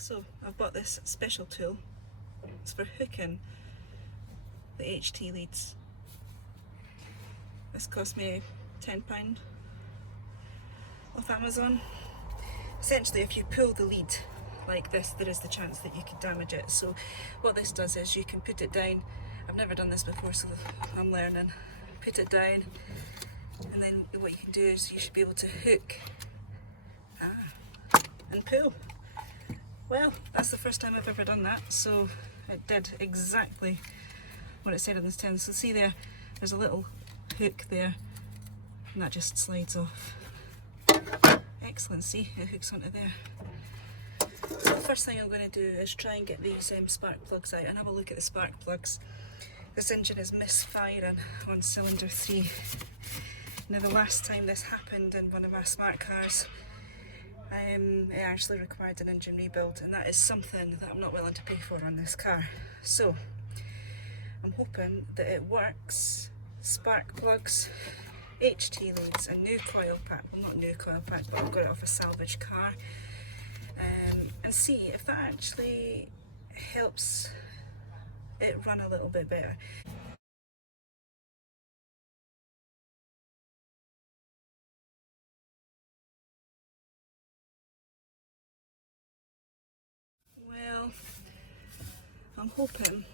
So I've bought this special tool. It's for hooking the HT leads. This cost me £10 off Amazon. Essentially, if you pull the lead like this, there is the chance that you could damage it. So what this does is you can put it down. I've never done this before, so I'm learning. Put it down, and then what you can do is you should be able to hook and pull. Well, that's the first time I've ever done that, so it did exactly what it said on this tin. So see there's a little hook there, and that just slides off. Excellent, see, it hooks onto there. So the first thing I'm going to do is try and get these spark plugs out and have a look at the spark plugs. This engine is misfiring on cylinder 3. Now the last time this happened in one of our smart cars, it actually required an engine rebuild, and that is something that I'm not willing to pay for on this car. So I'm hoping that it works. Spark plugs, HT leads, a new coil pack, well not new coil pack, but I've got it off a salvage car, and see if that actually helps it run a little bit better. Well, I'm hoping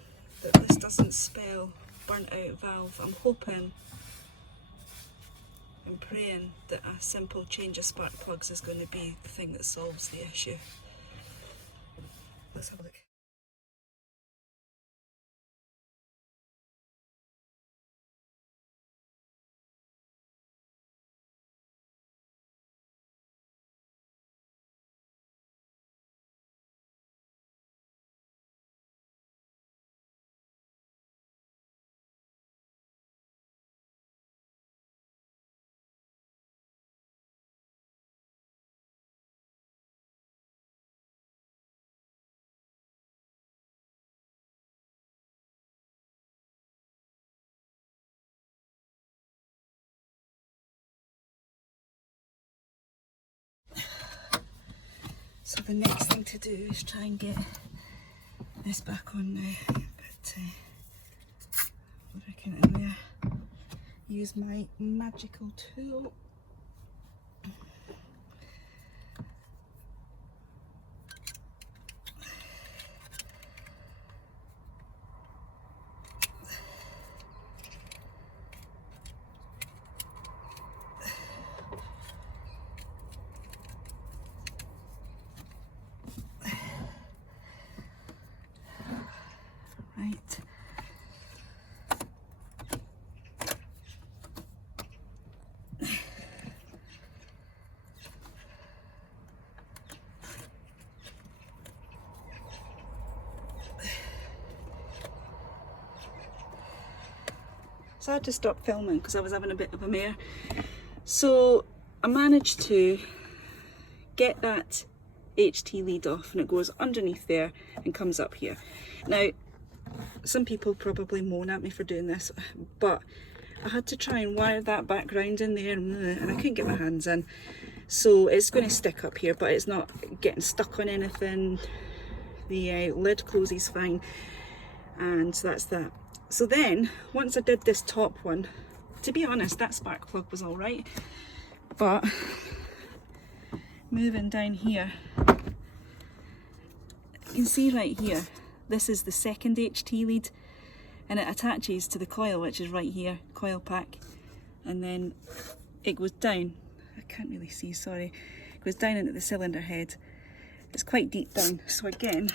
that this doesn't spell burnt out valve. I'm hoping and praying that a simple change of spark plugs is going to be the thing that solves the issue. Let's have a look. So the next thing to do is try and get this back on now, but I reckon in there, use my magical tool. Right. So I had to stop filming because I was having a bit of a mare. So I managed to get that HT lead off, and it goes underneath there and comes up here. Now, some people probably moan at me for doing this, but I had to try and wire that back round in there, and I couldn't get my hands in. So it's going to stick up here, but it's not getting stuck on anything. The lid closes fine, and so that's that. So then, once I did this top one, to be honest, that spark plug was all right, but moving down here, you can see right here, this is the second HT lead, and it attaches to the coil, which is right here, coil pack, and then it goes down. I can't really see, sorry. It goes down into the cylinder head. It's quite deep down, so again,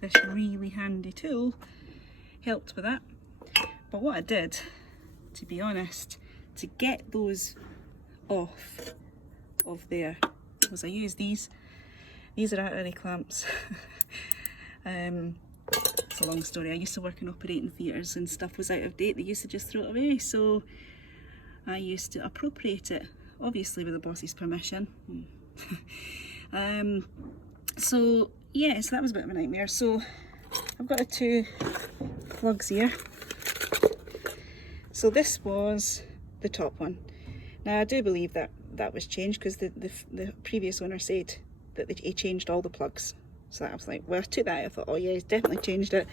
this really handy tool helped with that. But what I did, to be honest, to get those off of there, was I used these. These are artery clamps. It's a long story. I used to work in operating theatres, and stuff was out of date. They used to just throw it away, so I used to appropriate it, obviously with the boss's permission. So yeah, so that was a bit of a nightmare. So I've got the two plugs here. So this was the top one. Now I do believe that that was changed, because the previous owner said that he changed all the plugs. So I was like, well, I took that out, I thought, oh yeah, he's definitely changed it.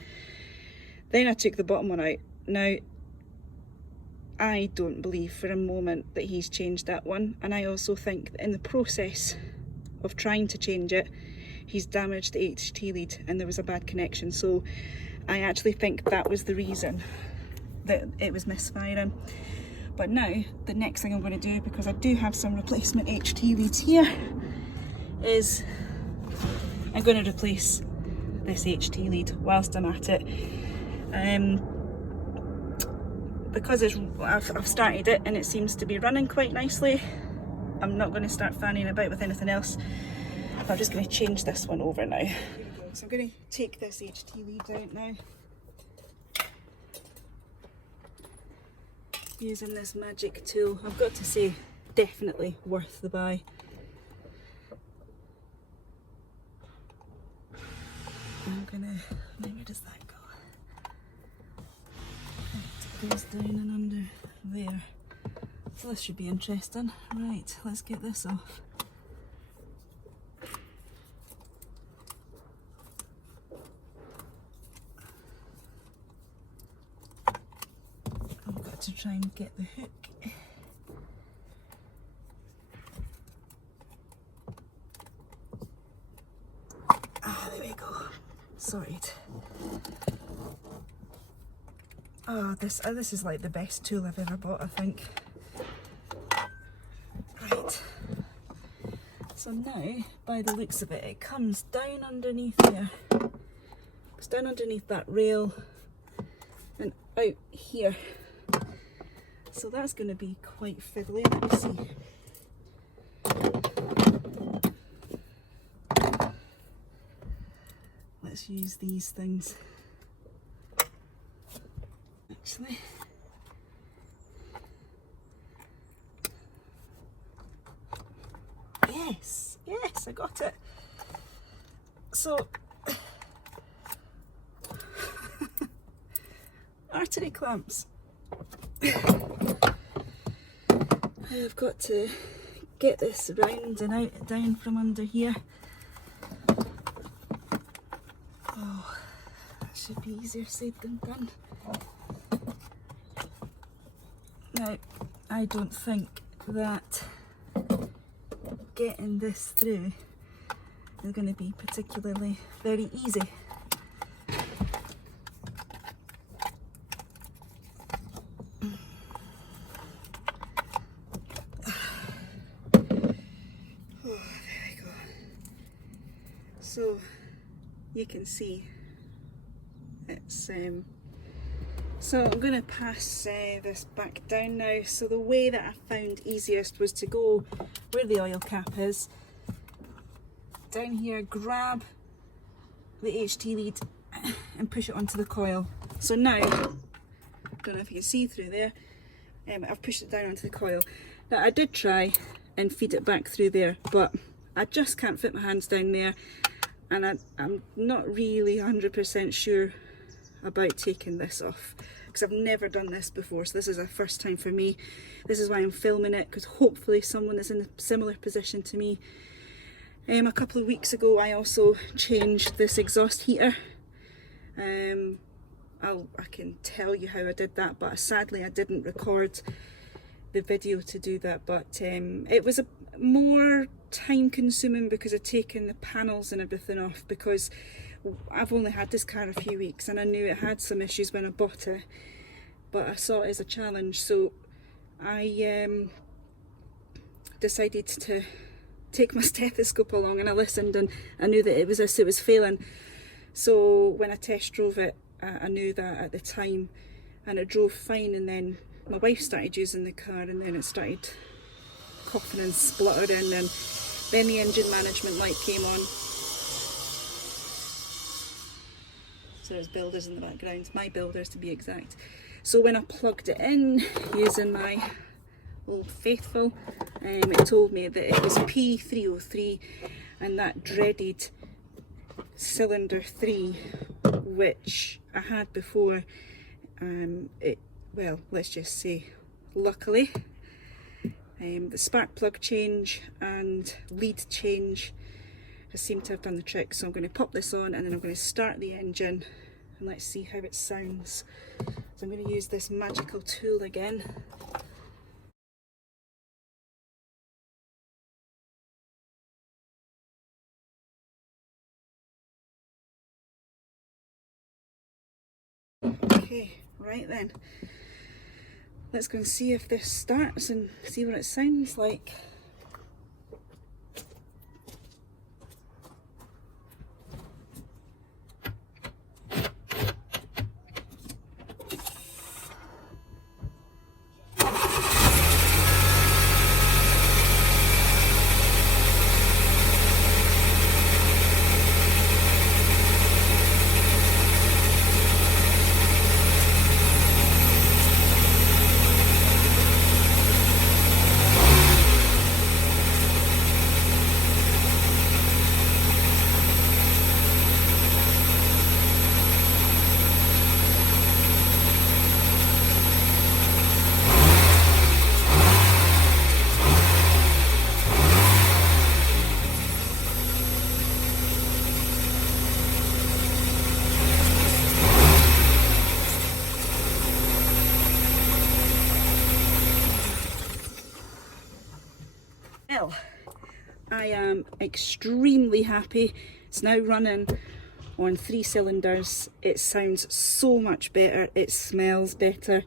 Then I took the bottom one out. Now, I don't believe for a moment that he's changed that one, and I also think that in the process of trying to change it, he's damaged the HT lead and there was a bad connection. So I actually think that was the reason that it was misfiring. But now, the next thing I'm going to do, because I do have some replacement HT leads here, is I'm going to replace this HT lead whilst I'm at it. Because I've started it and it seems to be running quite nicely, I'm not going to start fanning about with anything else. I'm just going to change this one over now. Here we go. So I'm going to take this HT lead out now, using this magic tool. I've got to say, definitely worth the buy. I'm gonna, where does that go? It goes down and under there. So this should be interesting. Right, let's get this off. I've got to try and get the hook. Ah, there we go. Sorted. Oh, this is like the best tool I've ever bought, I think. Right. So now, by the looks of it, it comes down underneath here. It's down underneath that rail and out here. So that's going to be quite fiddly. Let me see. Let's use these things. Actually, yes, I got it. So, artery clamps. I've got to get this round and out down from under here. Oh, that should be easier said than done. Now, I don't think that getting this through is going to be particularly very easy. So you can see it's so I'm going to pass this back down now. So the way that I found easiest was to go where the oil cap is, down here, grab the HT lead and push it onto the coil. So now, don't know if you can see through there, I've pushed it down onto the coil. Now I did try and feed it back through there, but I just can't fit my hands down there, and I'm not really 100% sure about taking this off, because I've never done this before, so this is a first time for me. This is why I'm filming it, because hopefully someone is in a similar position to me. A couple of weeks ago I also changed this exhaust heater. I can tell you how I did that, but sadly I didn't record the video to do that. But it was a more time consuming because of taking the panels and everything off, because I've only had this car a few weeks and I knew it had some issues when I bought it, but I saw it as a challenge, so I decided to take my stethoscope along, and I listened, and I knew that it was failing. So when I test drove it, I knew that at the time, and it drove fine. And then my wife started using the car, and then it started coughing and spluttering, and then the engine management light came on. So there's builders in the background, my builders to be exact. So when I plugged it in using my Old Faithful, it told me that it was P303, and that dreaded cylinder 3, which I had before. Well, let's just say, luckily, the spark plug change and lead change has seemed to have done the trick. So I'm going to pop this on and then I'm going to start the engine and let's see how it sounds. So I'm going to use this magical tool again. Okay, right then. Let's go and see if this starts and see what it sounds like. Well, I am extremely happy. It's now running on 3 cylinders. It sounds so much better. It smells better.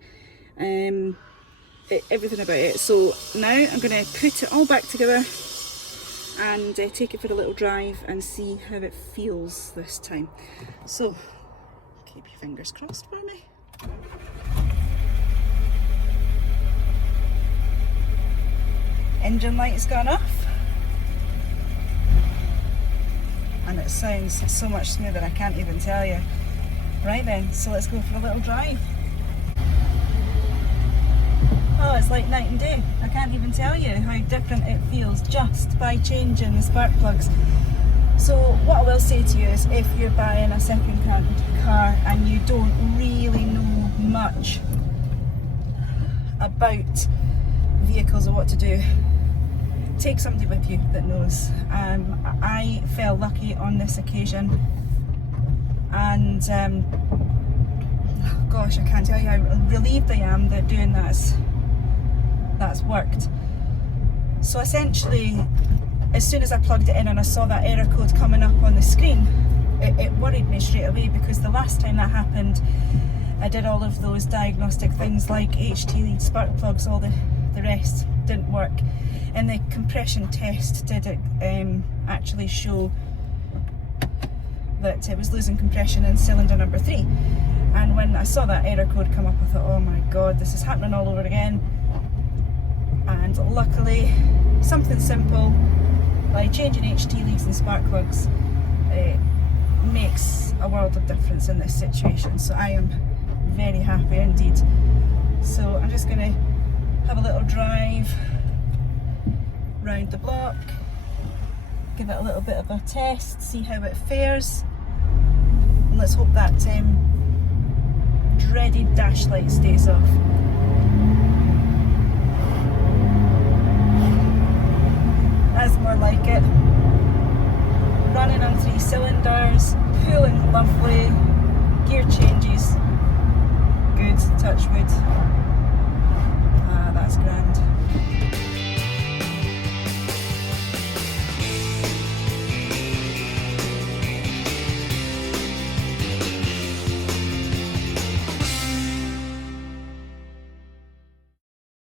Everything about it. So now I'm going to put it all back together and take it for a little drive and see how it feels this time. So keep your fingers crossed for me. Engine light's gone off and it sounds so much smoother, I can't even tell you. Right then, so let's go for a little drive. Oh, it's like night and day. I can't even tell you how different it feels just by changing the spark plugs. So what I will say to you is, if you're buying a second-hand car and you don't really know much about vehicles or what to do, take somebody with you that knows. I felt lucky on this occasion, and gosh, I can't tell you how relieved I am that doing that's worked. So essentially, as soon as I plugged it in and I saw that error code coming up on the screen, it worried me straight away, because the last time that happened I did all of those diagnostic things like HT lead, spark plugs, all the rest didn't work, and the compression test did actually show that it was losing compression in cylinder number 3. And when I saw that error code come up, I thought, oh my god, this is happening all over again. And luckily, something simple like changing HT leads and spark plugs makes a world of difference in this situation. So I am very happy indeed. So I'm just going to have a little drive round the block, give it a little bit of a test, see how it fares, and let's hope that dreaded dash light stays off.